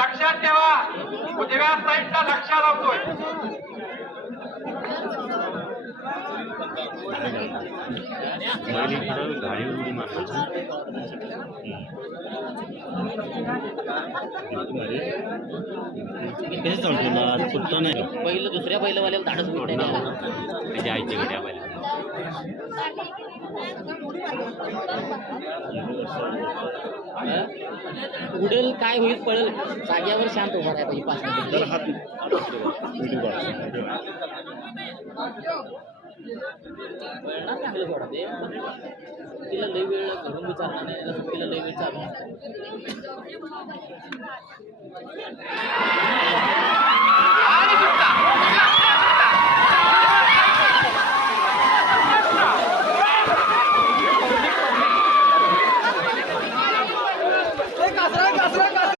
लक्षात ठेवा उजव्या साईडला लक्ष लावतोय. पहिलं दुसऱ्या पहिल्यावाल्याला धाडच त्याच्या आईच्या गड्या पहिल्या उडेल काय होईल पडेल जाग्यावर शांत उभा राहायला पाहिजे 5 मिनिट. तिला लई वेळ घरून विचारणार नाही, तिला लई वेळ चालू